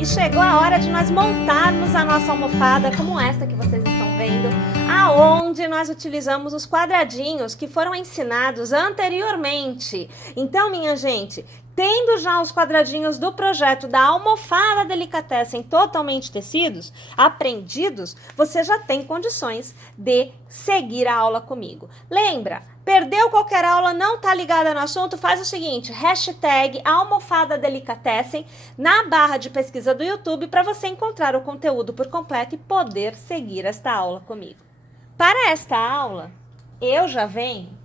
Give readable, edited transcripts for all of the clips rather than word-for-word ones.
E chegou a hora de nós montarmos a nossa almofada como esta que vocês estão vendo, aonde nós utilizamos os quadradinhos que foram ensinados anteriormente. Então, minha gente, tendo já os quadradinhos do projeto da almofada Delicatessen totalmente tecidos, aprendidos, você já tem condições de seguir a aula comigo. Lembra? Perdeu qualquer aula, não tá ligada no assunto, faz o seguinte, hashtag almofada Delicatessen na barra de pesquisa do YouTube para você encontrar o conteúdo por completo e poder seguir esta aula comigo. Para esta aula, eu já venho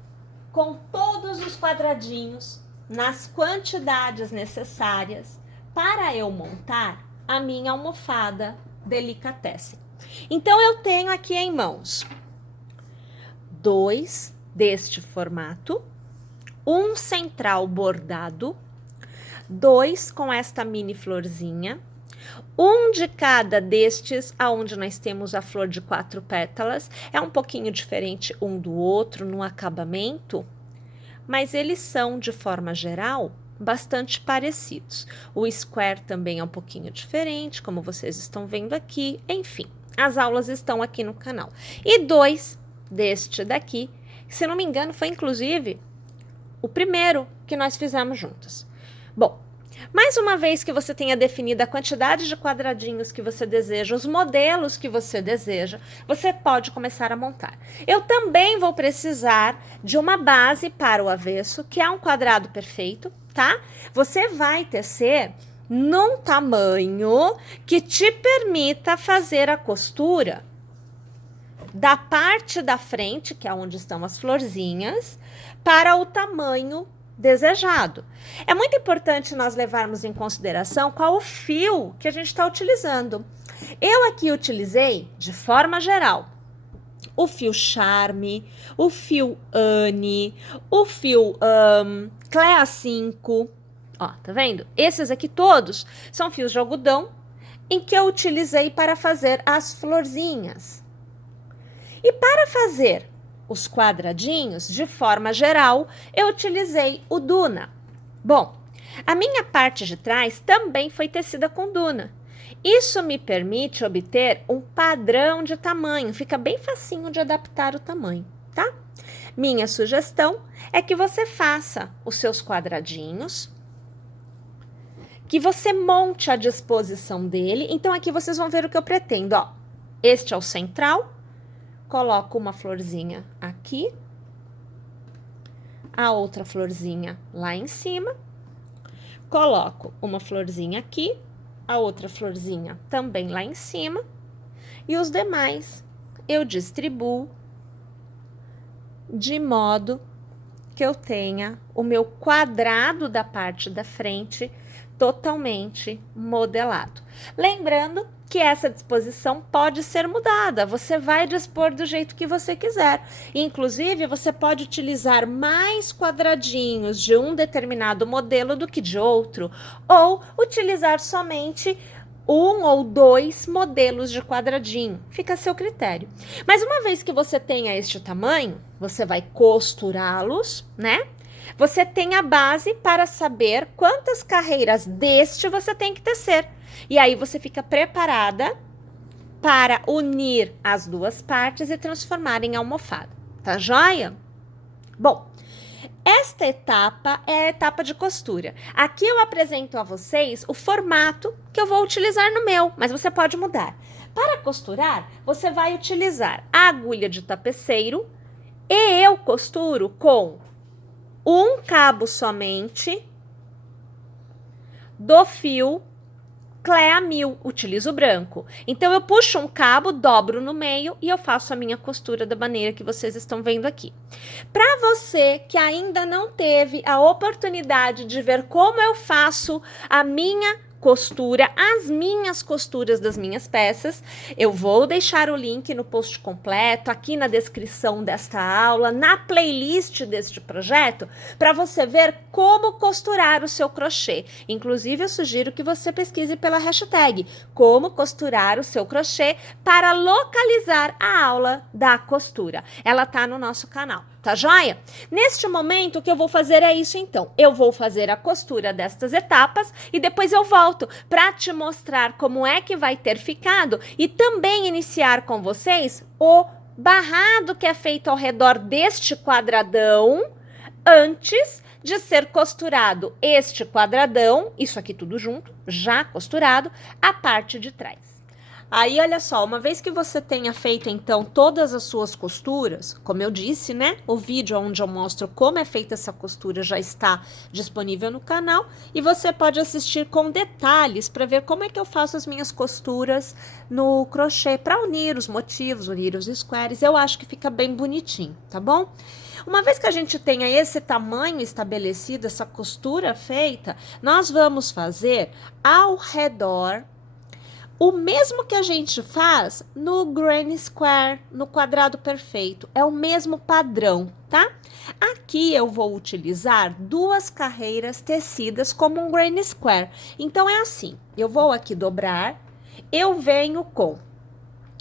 com todos os quadradinhos nas quantidades necessárias para eu montar a minha almofada Delicatessen. Então, eu tenho aqui em mãos 2 deste formato, um central bordado, 2 com esta mini florzinha, um de cada destes, aonde nós temos a flor de 4 pétalas, é um pouquinho diferente um do outro no acabamento, mas eles são, de forma geral, bastante parecidos. O square também é um pouquinho diferente, como vocês estão vendo aqui, enfim, as aulas estão aqui no canal. E 2 deste daqui, se não me engano, foi inclusive o primeiro que nós fizemos juntas. Bom, mais uma vez que você tenha definido a quantidade de quadradinhos que você deseja, os modelos que você deseja, você pode começar a montar. Eu também vou precisar de uma base para o avesso, que é um quadrado perfeito, tá? Você vai tecer num tamanho que te permita fazer a costura da parte da frente, que é onde estão as florzinhas, para o tamanho desejado. É muito importante nós levarmos em consideração qual o fio que a gente está utilizando. Eu aqui utilizei, de forma geral, o fio Charme, o fio Anne, o fio Clea 5. Ó, tá vendo? Esses aqui todos são fios de algodão em que eu utilizei para fazer as florzinhas. E para fazer os quadradinhos, de forma geral, eu utilizei o Duna. Bom, a minha parte de trás também foi tecida com Duna. Isso me permite obter um padrão de tamanho, fica bem facinho de adaptar o tamanho, tá? Minha sugestão é que você faça os seus quadradinhos, que você monte a disposição dele. Então, aqui vocês vão ver o que eu pretendo, ó. Este é o central. Coloco uma florzinha aqui, a outra florzinha lá em cima, coloco uma florzinha aqui, a outra florzinha também lá em cima, e os demais eu distribuo de modo que eu tenha o meu quadrado da parte da frente totalmente modelado. Lembrando que essa disposição pode ser mudada, você vai dispor do jeito que você quiser. Inclusive, você pode utilizar mais quadradinhos de um determinado modelo do que de outro, ou utilizar somente 1 ou 2 modelos de quadradinho, fica a seu critério. Mas uma vez que você tenha este tamanho, você vai costurá-los, né? Você tem a base para saber quantas carreiras deste você tem que tecer. E aí você fica preparada para unir as duas partes e transformar em almofada. Tá joia? Bom, esta etapa é a etapa de costura. Aqui eu apresento a vocês o formato que eu vou utilizar no meu, mas você pode mudar. Para costurar, você vai utilizar a agulha de tapeceiro e eu costuro com um cabo somente do fio Clea 1000, utilizo o branco. Então, eu puxo um cabo, dobro no meio e eu faço a minha costura da maneira que vocês estão vendo aqui. Para você que ainda não teve a oportunidade de ver como eu faço a minha costura, as minhas costuras das minhas peças, eu vou deixar o link no post completo, aqui na descrição desta aula, na playlist deste projeto, para você ver como costurar o seu crochê. Inclusive, eu sugiro que você pesquise pela hashtag como costurar o seu crochê para localizar a aula da costura. Ela tá no nosso canal. tá joia? Neste momento, o que eu vou fazer é isso então. Eu vou fazer a costura destas etapas e depois eu volto para te mostrar como é que vai ter ficado e também iniciar com vocês o barrado que é feito ao redor deste quadradão antes de ser costurado este quadradão, isso aqui tudo junto, já costurado, a parte de trás. Aí, olha só, uma vez que você tenha feito, então, todas as suas costuras, como eu disse, né? O vídeo onde eu mostro como é feita essa costura já está disponível no canal e você pode assistir com detalhes para ver como é que eu faço as minhas costuras no crochê para unir os motivos, unir os squares. Eu acho que fica bem bonitinho, tá bom? Uma vez que a gente tenha esse tamanho estabelecido, essa costura feita, nós vamos fazer ao redor o mesmo que a gente faz no granny square, no quadrado perfeito. É o mesmo padrão, tá? Aqui eu vou utilizar 2 carreiras tecidas como um granny square. Então, é assim, eu vou aqui dobrar, eu venho com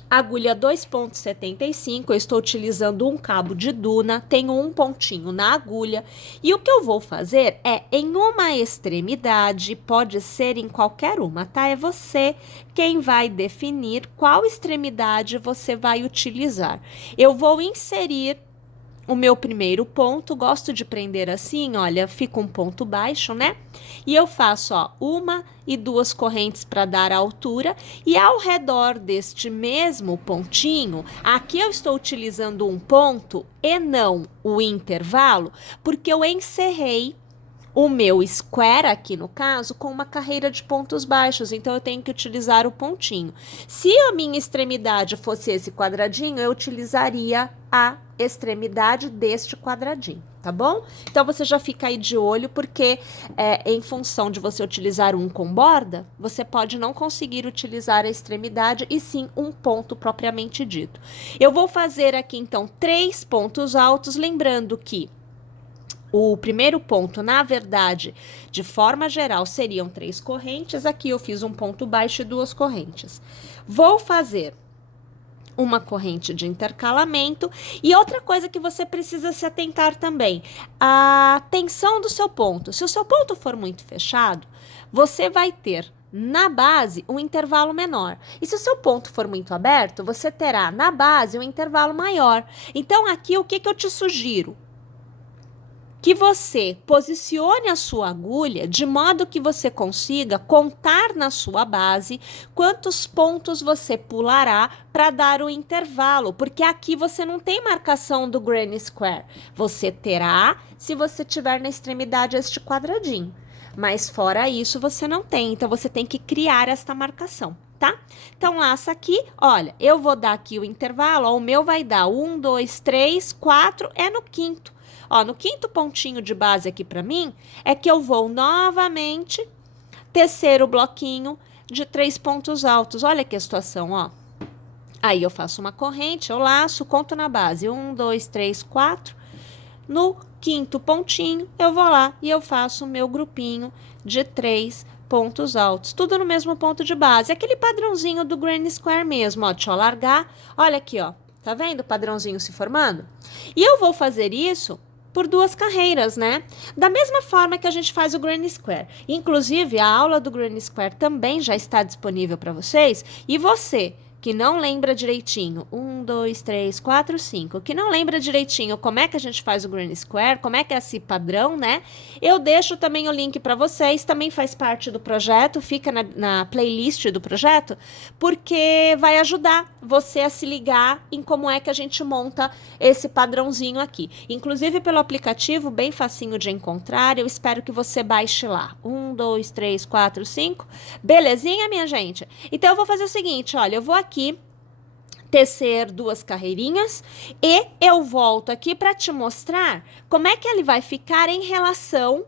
agulha 2,75, eu estou utilizando um cabo de Duna, tenho um pontinho na agulha e o que eu vou fazer é em uma extremidade, pode ser em qualquer uma, tá? É você quem vai definir qual extremidade você vai utilizar. Eu vou inserir o meu primeiro ponto, gosto de prender assim, olha, fica um ponto baixo, né? E eu faço, ó, 1 e 2 correntes para dar a altura e ao redor deste mesmo pontinho, aqui eu estou utilizando um ponto e não o intervalo, porque eu encerrei o meu square aqui no caso com uma carreira de pontos baixos, então eu tenho que utilizar o pontinho. Se a minha extremidade fosse esse quadradinho, eu utilizaria a extremidade deste quadradinho, tá bom? Então você já fica aí de olho, porque em função de você utilizar um com borda, você pode não conseguir utilizar a extremidade e sim um ponto propriamente dito. Eu vou fazer aqui então 3 pontos altos, lembrando que o primeiro ponto, na verdade, de forma geral, seriam 3 correntes. Aqui eu fiz um ponto baixo e 2 correntes. Vou fazer uma corrente de intercalamento. E outra coisa que você precisa se atentar também, a tensão do seu ponto. Se o seu ponto for muito fechado, você vai ter na base um intervalo menor. E se o seu ponto for muito aberto, você terá na base um intervalo maior. Então, aqui o que eu te sugiro? Que você posicione a sua agulha de modo que você consiga contar na sua base quantos pontos você pulará para dar o intervalo, porque aqui você não tem marcação do granny square. Você terá se você tiver na extremidade este quadradinho, mas fora isso você não tem, então você tem que criar esta marcação. Tá? Então, laça aqui, olha, eu vou dar aqui o intervalo, ó, o meu vai dar 1, 2, 3, 4, é no quinto. Ó, no quinto pontinho de base aqui para mim, é que eu vou novamente tecer o bloquinho de 3 pontos altos. Olha aqui a situação, ó. Aí eu faço uma corrente, eu laço, conto na base, 1, 2, 3, 4. No quinto pontinho, eu vou lá e eu faço o meu grupinho de 3 pontos altos, tudo no mesmo ponto de base, aquele padrãozinho do granny square mesmo, ó, deixa eu largar, olha aqui, ó, tá vendo o padrãozinho se formando? E eu vou fazer isso por 2 carreiras, né? Da mesma forma que a gente faz o granny square. Inclusive, a aula do granny square também já está disponível para vocês, e você que não lembra direitinho, 1, 2, 3, 4, 5, que não lembra direitinho como é que a gente faz o granny square, como é que é esse padrão, né? Eu deixo também o link para vocês, também faz parte do projeto, fica na playlist do projeto, porque vai ajudar você a se ligar em como é que a gente monta esse padrãozinho aqui. Inclusive pelo aplicativo, bem facinho de encontrar, eu espero que você baixe lá. 1, 2, 3, 4, 5, belezinha, minha gente? Então eu vou fazer o seguinte, olha, eu vou aqui tecer 2 carreirinhas e eu volto aqui para te mostrar como é que ele vai ficar em relação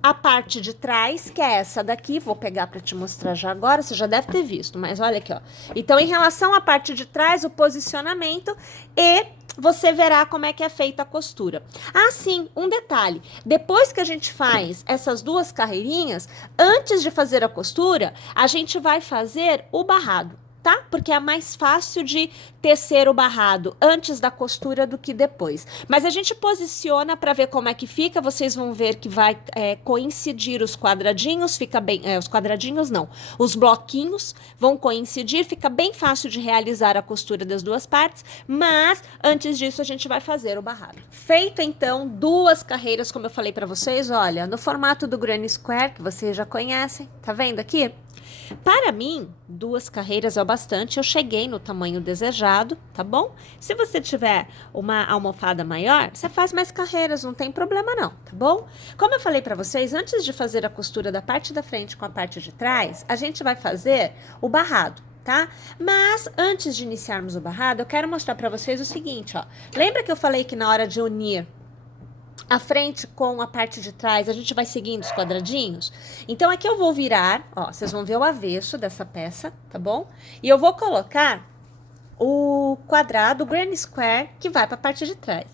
à parte de trás, que é essa daqui. Vou pegar para te mostrar já agora, você já deve ter visto, mas olha aqui, ó. Então, em relação à parte de trás, o posicionamento, e você verá como é que é feita a costura. Ah, sim, um detalhe. Depois que a gente faz essas 2 carreirinhas, antes de fazer a costura, a gente vai fazer o barrado. tá? Porque é mais fácil de tecer o barrado antes da costura do que depois. Mas a gente posiciona para ver como é que fica. Vocês vão ver que vai coincidir os quadradinhos, fica bem... os quadradinhos não, os bloquinhos vão coincidir, fica bem fácil de realizar a costura das duas partes, mas antes disso a gente vai fazer o barrado. Feito então 2 carreiras, como eu falei para vocês, olha, no formato do Granny Square, que vocês já conhecem, tá vendo aqui? Para mim, 2 carreiras é o bastante, eu cheguei no tamanho desejado, tá bom? Se você tiver uma almofada maior, você faz mais carreiras, não tem problema não, tá bom? Como eu falei para vocês, antes de fazer a costura da parte da frente com a parte de trás, a gente vai fazer o barrado, tá? Mas antes de iniciarmos o barrado, eu quero mostrar para vocês o seguinte, ó. Lembra que eu falei que na hora de unir a frente com a parte de trás, a gente vai seguindo os quadradinhos? Então, aqui eu vou virar, ó, vocês vão ver o avesso dessa peça, tá bom? E eu vou colocar o quadrado, o Granny Square, que vai para a parte de trás.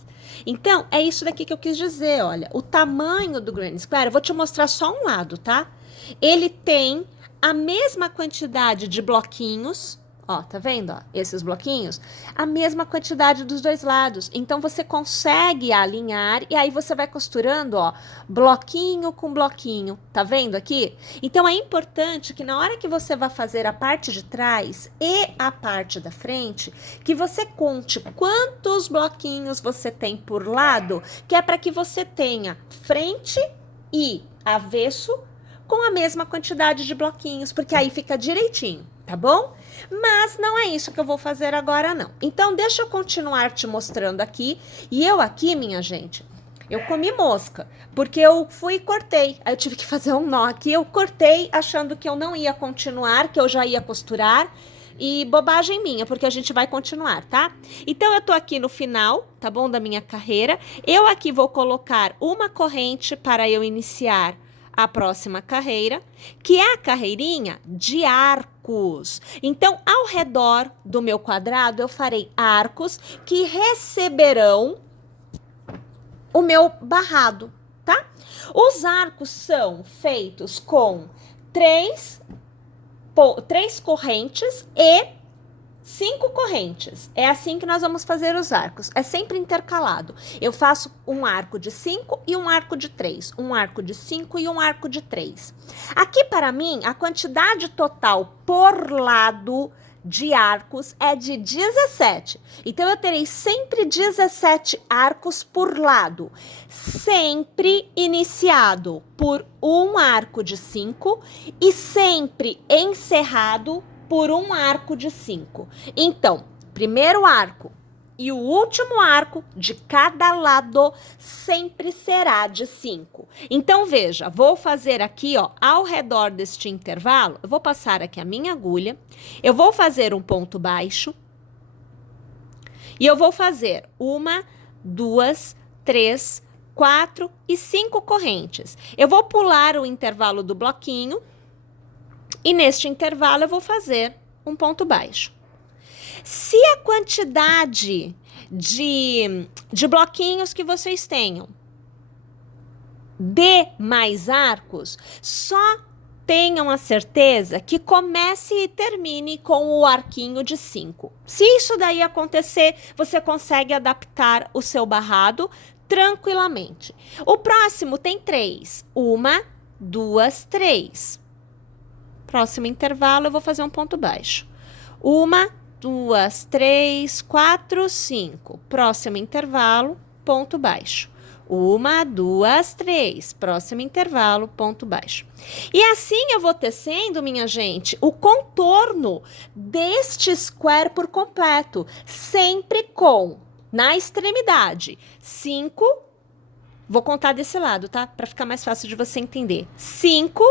Então, é isso daqui que eu quis dizer, olha, o tamanho do Granny Square, eu vou te mostrar só um lado, tá? Ele tem a mesma quantidade de bloquinhos, ó, tá vendo, ó, esses bloquinhos? A mesma quantidade dos 2 lados. Então, você consegue alinhar e aí você vai costurando, ó, bloquinho com bloquinho. Tá vendo aqui? Então, é importante que na hora que você vai fazer a parte de trás e a parte da frente, que você conte quantos bloquinhos você tem por lado, que é para que você tenha frente e avesso com a mesma quantidade de bloquinhos, porque aí fica direitinho, tá bom? Mas não é isso que eu vou fazer agora, não. Então, deixa eu continuar te mostrando aqui. E eu aqui, minha gente, eu comi mosca, porque eu fui e cortei. Aí eu tive que fazer um nó aqui. Eu cortei achando que eu não ia continuar, que eu já ia costurar. E bobagem minha, porque a gente vai continuar, tá? Então, eu tô aqui no final, tá bom? Da minha carreira. Eu aqui vou colocar uma corrente para eu iniciar a próxima carreira, que é a carreirinha de arcos. Então, ao redor do meu quadrado, eu farei arcos que receberão o meu barrado, tá? Os arcos são feitos com 3 correntes e 5 correntes. É assim que nós vamos fazer os arcos. É sempre intercalado. Eu faço um arco de 5 e um arco de 3. Um arco de 5 e um arco de 3. Aqui, para mim, a quantidade total por lado de arcos é de 17. Então, eu terei sempre 17 arcos por lado. Sempre iniciado por um arco de 5 e sempre encerrado por um arco de 5. Então, primeiro arco e o último arco de cada lado sempre será de 5. Então, veja, vou fazer aqui, ó, ao redor deste intervalo, eu vou passar aqui a minha agulha, eu vou fazer um ponto baixo e eu vou fazer 1, 2, 3, 4 e 5 correntes. Eu vou pular o intervalo do bloquinho. E neste intervalo eu vou fazer um ponto baixo. Se a quantidade de bloquinhos que vocês tenham dê mais arcos, só tenham a certeza que comece e termine com o arquinho de 5. Se isso daí acontecer, você consegue adaptar o seu barrado tranquilamente. O próximo tem 3. 1, 2, 3. Próximo intervalo, eu vou fazer um ponto baixo. 1, 2, 3, 4, 5. Próximo intervalo, ponto baixo. 1, 2, 3. Próximo intervalo, ponto baixo. E assim eu vou tecendo, minha gente, o contorno deste square por completo. Sempre com, na extremidade, 5. Vou contar desse lado, tá? Para ficar mais fácil de você entender. 5,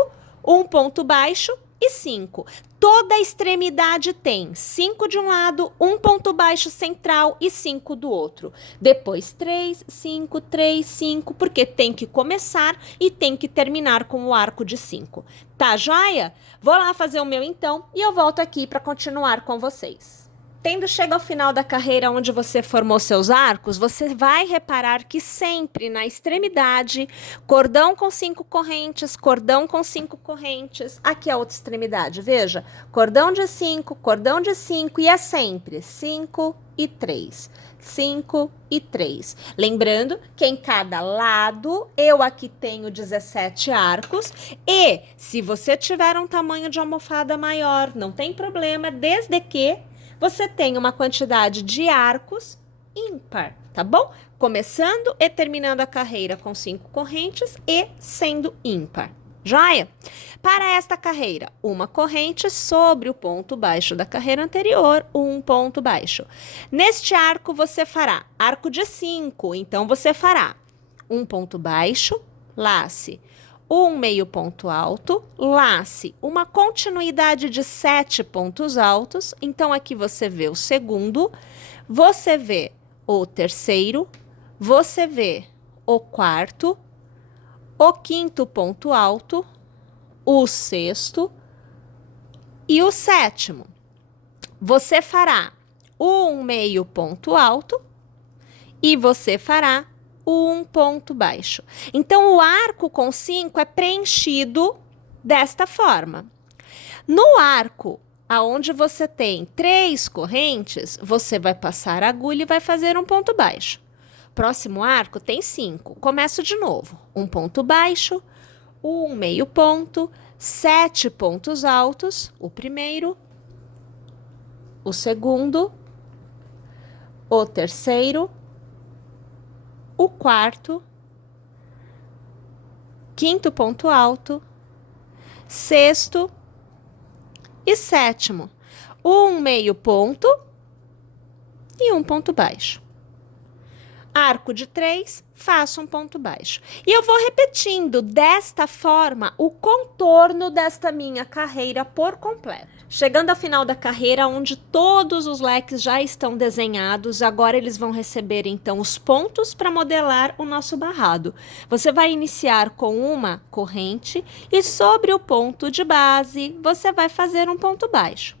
um ponto baixo e 5. Toda a extremidade tem 5 de um lado, um ponto baixo central e 5 do outro. Depois 3, 5, 3, 5, porque tem que começar e tem que terminar com o arco de 5. Tá joia? Vou lá fazer o meu então e eu volto aqui para continuar com vocês. Tendo chegado ao final da carreira onde você formou seus arcos, você vai reparar que sempre na extremidade, cordão com 5 correntes, cordão com 5 correntes. Aqui a outra extremidade, veja, cordão de 5 e é sempre 5 e 3. 5 e 3. Lembrando que em cada lado eu aqui tenho 17 arcos e se você tiver um tamanho de almofada maior, não tem problema, desde que você tenha uma quantidade de arcos ímpar, tá bom? Começando e terminando a carreira com 5 correntes e sendo ímpar. Joia? Para esta carreira, uma corrente sobre o ponto baixo da carreira anterior, um ponto baixo. Neste arco, você fará arco de 5, então você fará um ponto baixo, lace um meio ponto alto, lace uma continuidade de 7 pontos altos. Então, aqui você vê o segundo, você vê o terceiro, você vê o quarto, o quinto ponto alto, o sexto e o sétimo. Você fará um meio ponto alto e você fará um ponto baixo. Então, o arco com 5 é preenchido desta forma. No arco, aonde você tem 3 correntes, você vai passar a agulha e vai fazer um ponto baixo. Próximo arco tem 5. Começo de novo. Um ponto baixo, um meio ponto, 7 pontos altos, o primeiro, o segundo, o terceiro, o quarto, quinto ponto alto, sexto e sétimo. Um meio ponto e um ponto baixo. Arco de 3, faço um ponto baixo. E eu vou repetindo desta forma o contorno desta minha carreira por completo. Chegando ao final da carreira, onde todos os leques já estão desenhados, agora eles vão receber então os pontos para modelar o nosso barrado. Você vai iniciar com uma corrente e sobre o ponto de base, você vai fazer um ponto baixo.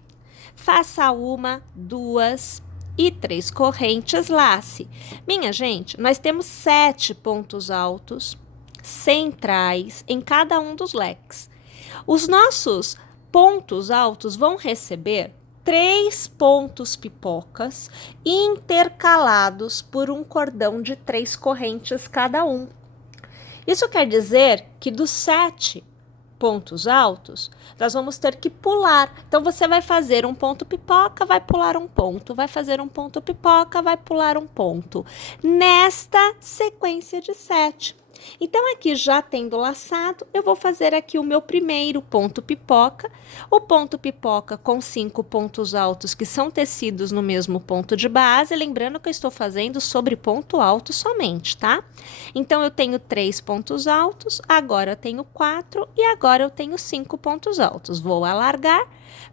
Faça 1, 2 e 3 correntes, lace. Minha gente, nós temos 7 pontos altos centrais em cada um dos leques. Os nossos pontos altos vão receber 3 pontos pipocas intercalados por um cordão de 3 correntes cada um. Isso quer dizer que dos 7 pontos altos, nós vamos ter que pular. Então, você vai fazer um ponto pipoca, vai pular um ponto, vai fazer um ponto pipoca, vai pular um ponto, nesta sequência de 7. Então, aqui já tendo laçado, eu vou fazer aqui o meu primeiro ponto pipoca, o ponto pipoca com 5 pontos altos que são tecidos no mesmo ponto de base, lembrando que eu estou fazendo sobre ponto alto somente, tá? Então, eu tenho 3 pontos altos, agora eu tenho 4 e agora eu tenho 5 pontos altos. Vou alargar,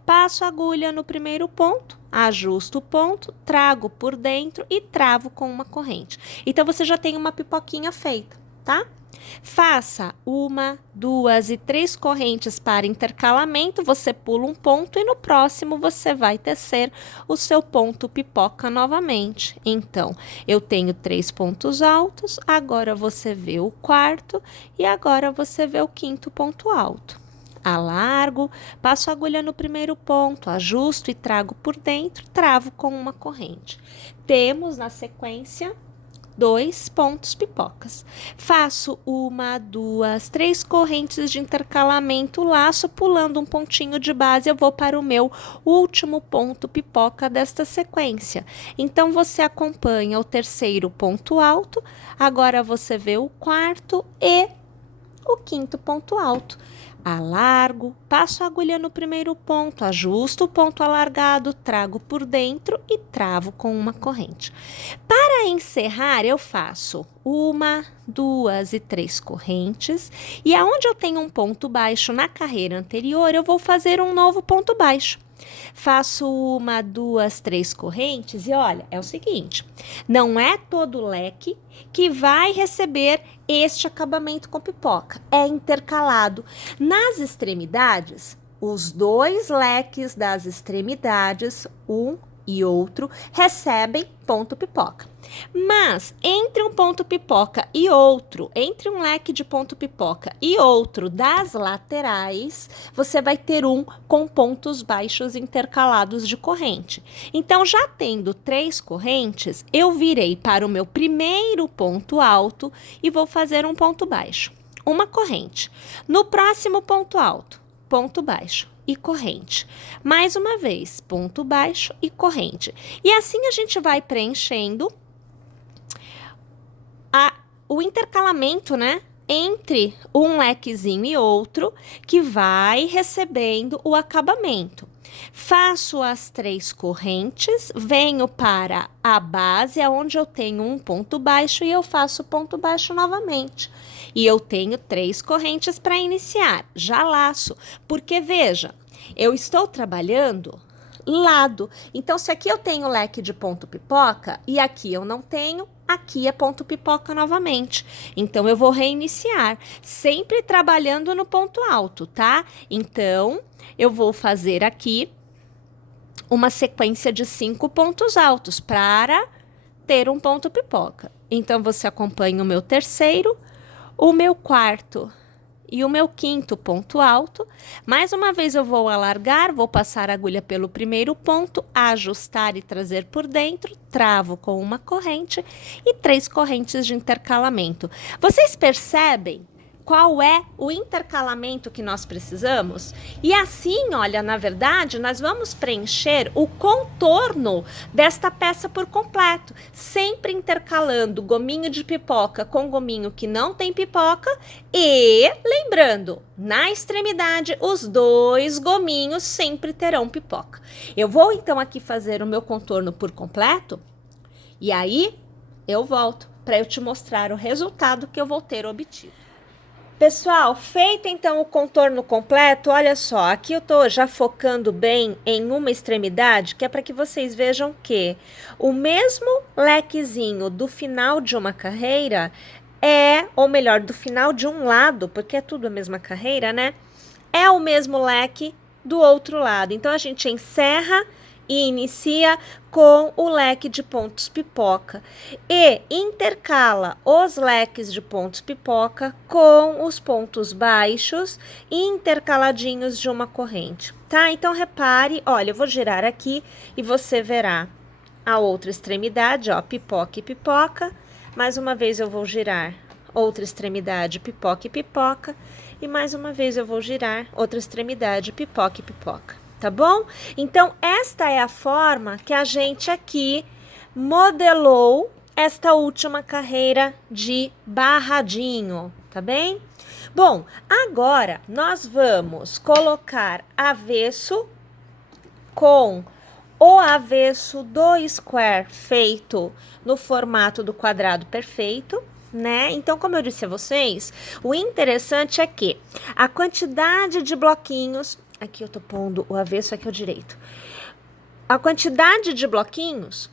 passo a agulha no primeiro ponto, ajusto o ponto, trago por dentro e travo com uma corrente. Então, você já tem uma pipoquinha feita. Tá? Faça 1, 2 e 3 correntes para intercalamento, você pula um ponto e no próximo você vai tecer o seu ponto pipoca novamente. Então, eu tenho 3 pontos altos, agora você vê o quarto e agora você vê o quinto ponto alto. Alargo, passo a agulha no primeiro ponto, ajusto e trago por dentro, travo com uma corrente. Temos na sequência 2 pontos pipocas. Faço 1, 2, 3 correntes de intercalamento, laço, pulando um pontinho de base, eu vou para o meu último ponto pipoca desta sequência. Então, você acompanha o terceiro ponto alto, agora você vê o quarto e o quinto ponto alto. Alargo, passo a agulha no primeiro ponto, ajusto o ponto alargado, trago por dentro e travo com uma corrente. Para encerrar, eu faço 1, 2 e 3 correntes, e aonde eu tenho um ponto baixo na carreira anterior, eu vou fazer um novo ponto baixo. Faço 1, 2, 3 correntes e olha, é o seguinte, não é todo leque que vai receber este acabamento com pipoca, é intercalado. Nas extremidades, os 2 leques das extremidades, 1 e outro recebem ponto pipoca. Mas entre um ponto pipoca e outro, entre um leque de ponto pipoca e outro das laterais, você vai ter um com pontos baixos intercalados de corrente. Então, já tendo 3 correntes, eu virei para o meu primeiro ponto alto e vou fazer um ponto baixo. Uma corrente. No próximo ponto alto, ponto baixo e corrente. Mais uma vez, ponto baixo e corrente. E assim a gente vai preenchendo o intercalamento, né? Entre um lequezinho e outro, que vai recebendo o acabamento. Faço as 3 correntes, venho para a base, onde eu tenho um ponto baixo, e eu faço ponto baixo novamente. E eu tenho 3 correntes para iniciar. Já laço, porque veja, eu estou trabalhando lado. Então, se aqui eu tenho leque de ponto pipoca e aqui eu não tenho, aqui é ponto pipoca novamente. Então, eu vou reiniciar, sempre trabalhando no ponto alto, tá? Então, eu vou fazer aqui uma sequência de 5 pontos altos para ter um ponto pipoca. Então, você acompanha o meu terceiro, o meu quarto e o meu quinto ponto alto. Mais uma vez eu vou alargar, vou passar a agulha pelo primeiro ponto, ajustar e trazer por dentro, travo com uma corrente e 3 correntes de intercalamento. Vocês percebem qual é o intercalamento que nós precisamos? E assim, olha, na verdade, nós vamos preencher o contorno desta peça por completo, sempre intercalando gominho de pipoca com gominho que não tem pipoca e, lembrando, na extremidade, os 2 gominhos sempre terão pipoca. Eu vou, então, aqui fazer o meu contorno por completo e aí eu volto para eu te mostrar o resultado que eu vou ter obtido. Pessoal, feito então o contorno completo, olha só, aqui eu tô já focando bem em uma extremidade, que é para que vocês vejam que o mesmo lequezinho do final de uma carreira ou melhor, do final de um lado, porque é tudo a mesma carreira, né? É o mesmo leque do outro lado. Então, a gente encerra e inicia com o leque de pontos pipoca e intercala os leques de pontos pipoca com os pontos baixos intercaladinhos de uma corrente, tá? Então, repare, olha, eu vou girar aqui e você verá a outra extremidade, ó, pipoca e pipoca. Mais uma vez eu vou girar outra extremidade, pipoca e pipoca. E mais uma vez eu vou girar outra extremidade, pipoca e pipoca. Tá bom? Então, esta é a forma que a gente aqui modelou esta última carreira de barradinho, tá bem? Bom, agora nós vamos colocar avesso com o avesso do square feito no formato do quadrado perfeito, né? Então, como eu disse a vocês, o interessante é que a quantidade de bloquinhos... Aqui eu tô pondo o avesso, aqui é o direito. A quantidade de bloquinhos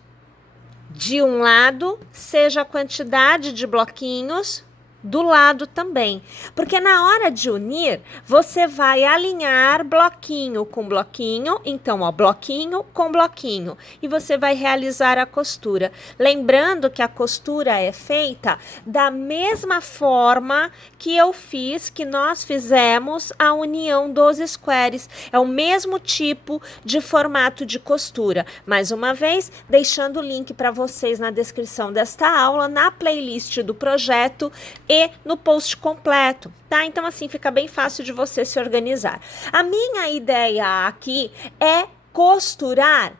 de um lado seja a quantidade de bloquinhos do lado também. Porque na hora de unir, você vai alinhar bloquinho com bloquinho. Então, ó, bloquinho com bloquinho. E você vai realizar a costura. Lembrando que a costura é feita da mesma forma que eu fiz, que nós fizemos a união dos squares. É o mesmo tipo de formato de costura. Mais uma vez, deixando o link para vocês na descrição desta aula, na playlist do projeto e no post completo, tá? Então, assim, fica bem fácil de você se organizar. A minha ideia aqui é costurar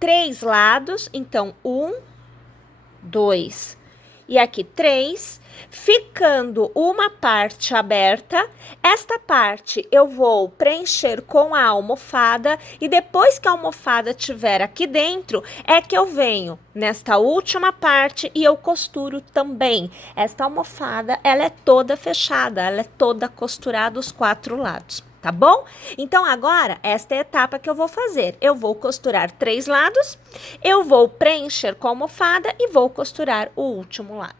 3 lados, então 1, 2 e aqui 3, ficando uma parte aberta. Esta parte eu vou preencher com a almofada e depois que a almofada estiver aqui dentro, é que eu venho nesta última parte e eu costuro também. Esta almofada, ela é toda fechada, ela é toda costurada os 4 lados. Tá bom? Então, agora, esta é a etapa que eu vou fazer. Eu vou costurar 3 lados, eu vou preencher com a almofada e vou costurar o último lado.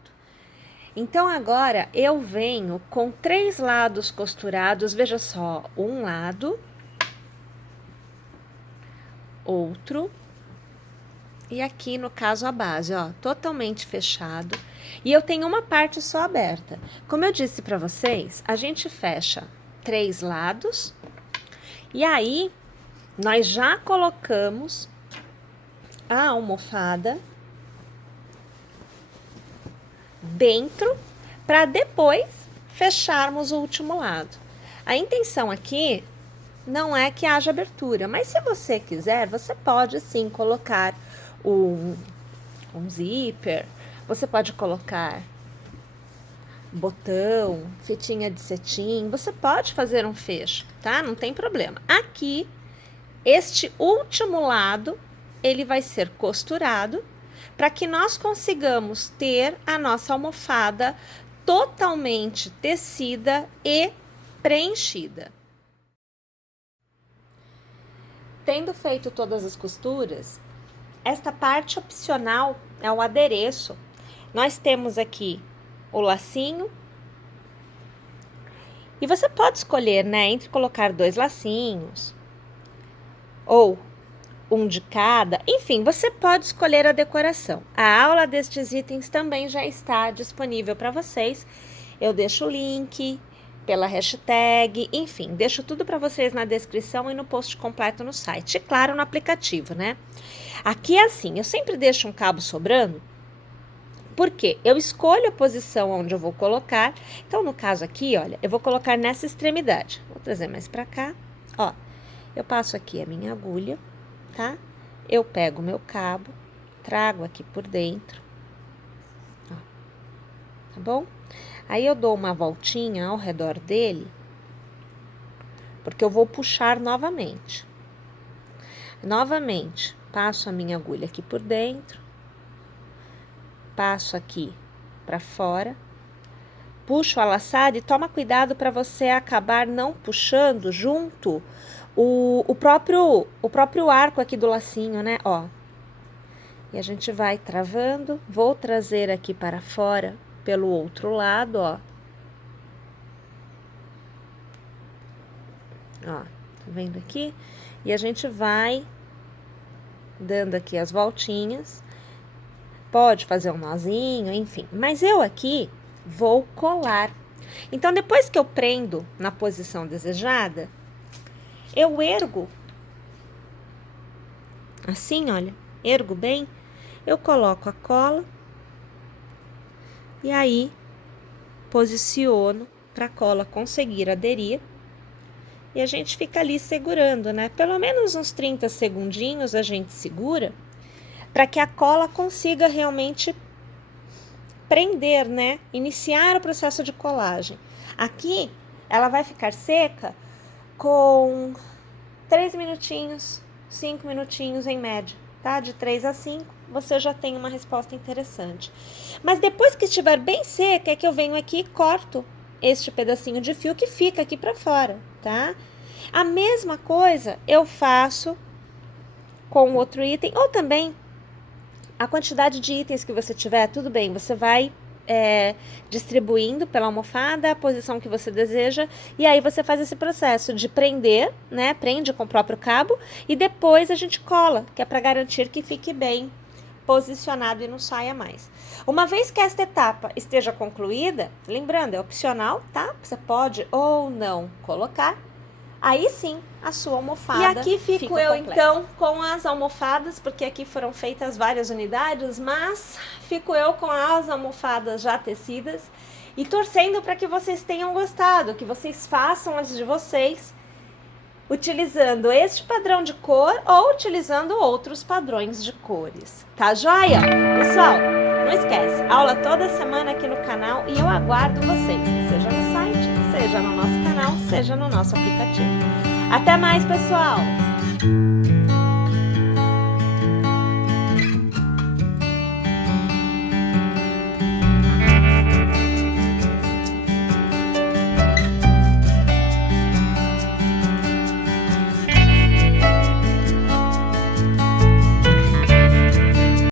Então, agora, eu venho com 3 lados costurados, veja só, um lado, outro E aqui, no caso, a base, ó, totalmente fechado. E eu tenho uma parte só aberta. Como eu disse para vocês, a gente fecha 3 lados. E aí, nós já colocamos a almofada dentro para depois fecharmos o último lado. A intenção aqui não é que haja abertura, mas se você quiser, você pode sim colocar um zíper, você pode colocar botão, fitinha de cetim, você pode fazer um fecho, tá? Não tem problema. Aqui, este último lado, ele vai ser costurado para que nós consigamos ter a nossa almofada totalmente tecida e preenchida. Tendo feito todas as costuras, esta parte opcional é o adereço. Nós temos aqui o lacinho. E você pode escolher, né, entre colocar 2 lacinhos ou um de cada. Enfim, você pode escolher a decoração. A aula destes itens também já está disponível para vocês. Eu deixo o link pela hashtag, enfim, deixo tudo para vocês na descrição e no post completo no site. E claro, no aplicativo, né? Aqui é assim, eu sempre deixo um cabo sobrando, porque eu escolho a posição onde eu vou colocar. Então, no caso aqui, olha, eu vou colocar nessa extremidade. Vou trazer mais pra cá, ó. Eu passo aqui a minha agulha, tá? Eu pego o meu cabo, trago aqui por dentro, ó, tá bom? Aí eu dou uma voltinha ao redor dele, porque eu vou puxar novamente. Novamente, passo a minha agulha aqui por dentro, passo aqui para fora, puxo a laçada e toma cuidado para você acabar não puxando junto o próprio arco aqui do lacinho, né? Ó. E a gente vai travando, vou trazer aqui para fora pelo outro lado, ó. Ó, tá vendo aqui? E a gente vai dando aqui as voltinhas. Pode fazer um nozinho, enfim. Mas eu aqui vou colar. Então, depois que eu prendo na posição desejada, eu ergo. Assim, olha. Ergo bem. Eu coloco a cola. E aí, posiciono para a cola conseguir aderir. E a gente fica ali segurando, né? Pelo menos uns 30 segundinhos a gente segura, para que a cola consiga realmente prender, né? Iniciar o processo de colagem. Aqui, ela vai ficar seca com 3 minutinhos, 5 minutinhos em média, tá? De 3 a 5, você já tem uma resposta interessante. Mas depois que estiver bem seca, é que eu venho aqui e corto este pedacinho de fio que fica aqui para fora, tá? A mesma coisa eu faço com outro item, ou também a quantidade de itens que você tiver, tudo bem, você vai distribuindo pela almofada a posição que você deseja, e aí você faz esse processo de prender, né? Prende com o próprio cabo, e depois a gente cola, que é para garantir que fique bem posicionado e não saia mais. Uma vez que esta etapa esteja concluída, lembrando, é opcional, tá? Você pode ou não colocar. Aí sim, a sua almofada. E aqui fico eu completa. Então com as almofadas, porque aqui foram feitas várias unidades, mas fico eu com as almofadas já tecidas e torcendo para que vocês tenham gostado, que vocês façam as de vocês, utilizando este padrão de cor ou utilizando outros padrões de cores. Tá joia? Pessoal, não esquece, aula toda semana aqui no canal e eu aguardo vocês, seja no site, seja no nosso canal, seja no nosso aplicativo. Até mais, pessoal!